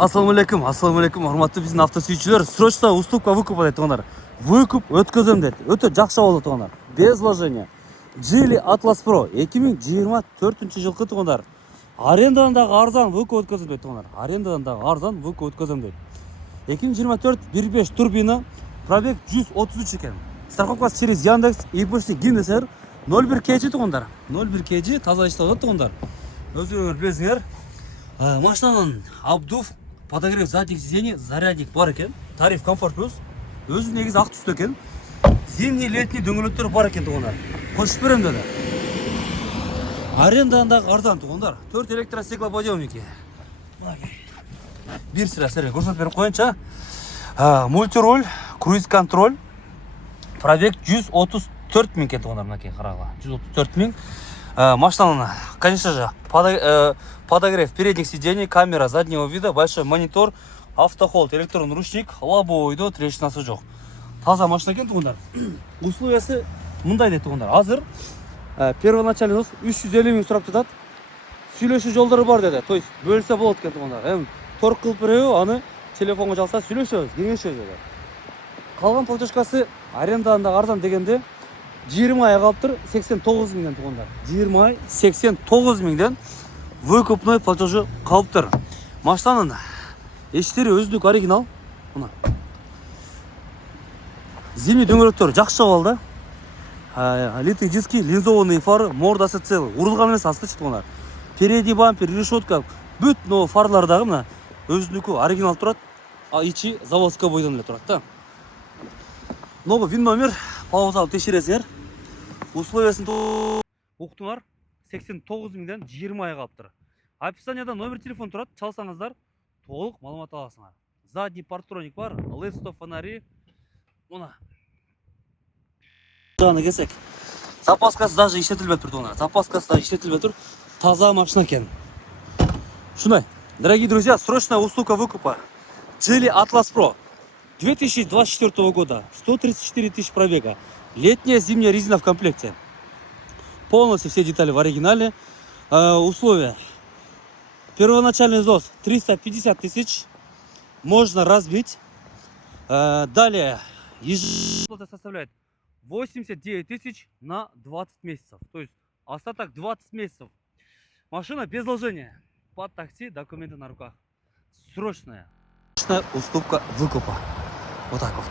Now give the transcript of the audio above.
Ассаламу алейкум, урматтуу биздин автосүйүүчүлөр. Срочно уступка выкупа дейт тугандар. Выкуп өткөзөм дейт. Өтө жакшы болот тугандар. Без вложения. Geely Atlas Pro 2024 жылкы тугандар. Арендадан дагы арзан выкуп өткөзөм дейт тугандар. Арендадан дагы арзан выкуп өткөзөм дейт. 2024 1.5 турбина, пробег 133 экен. Страховкасы через Яндекс, ИПшный Гиннесер 01 kg тугандар. 01 kg таза иштеп атат тугандар. Өзүңөр билесиңер. Машинанын обдув, подогрев задних сидений, зарядник бар экен. Тариф комфорт плюс. Өзү негизи ак түстө экен. Зимний, летний дөңгөлөктөр бар экен тугандар. Кошуп берем деди. Арендадан дагы арзан тугандар. 4 электростеклоподъемники. Бир сыра сыры көрсөтүп берип коеюнчу. Мультируль, круиз контроль. Пробег 134 миң экен тугандар, мынакей карагыла. 134 миң. Машинанын, конечно же, подогрев передних сидений, камера заднего вида, большой монитор, автохолд, электронный ручник, лобовойдо, трещинасы жок. Таза машина экен тугандар. Условиясы мындай дейт тугандар. Азыр первоначальный взнос 350 миң сурап жатат. Сүйлөшүү жолдору бар деди. То есть бөлсө болот экен тугандар. Эми торг кылып береби, аны телефонго жалса сүйлөшөбүз, кеңешөбүз деди. Калган платежкасы арендадан да арзан дегенде 20 ай калыптыр, 89 миңден тугандар. 20 ай 89 миңден выкупной платежу калыптыр. Машинанын эчтери өзүндүк оригинал. Мына. Зимний дөңгөлөктөр жакшы болду. Литый диски, линзованные фары, мордасы целый. Урулган эмес асты тугандар. Передний бампер, решетка, бүт но фарлар дагы мына өзүндүкү оригинал турат. Ичи заводской бойдон эле турат да. Новый вин номер, пауза алып текшересиңер. Условиясын уктуңар. 89 миңден 20 ай калыптыр. Описанияда номер телефон турат, чалсаңыздар толук маалымат аласыңар. Задний партроник бар, LED стоп фонари. Мына. Жана келсек. Запаскасы даже иштетилбей тур тугандар. Запаскасы да иштетилбей тур. Таза машина экен. Шундай. Дорогие друзья, срочная уступка выкупа. Geely Atlas Pro 2024 года. 134 тысячи пробега. Летняя, зимняя резина в комплекте. Полностью все детали в оригинале. Условия. Первоначальный взнос 350 тысяч. Можно разбить. Далее. Ежегодно составляет 89 тысяч на 20 месяцев. То есть остаток 20 месяцев. Машина без вложения. Под такси, документы на руках. Срочная. Уступка выкупа. Вот так вот.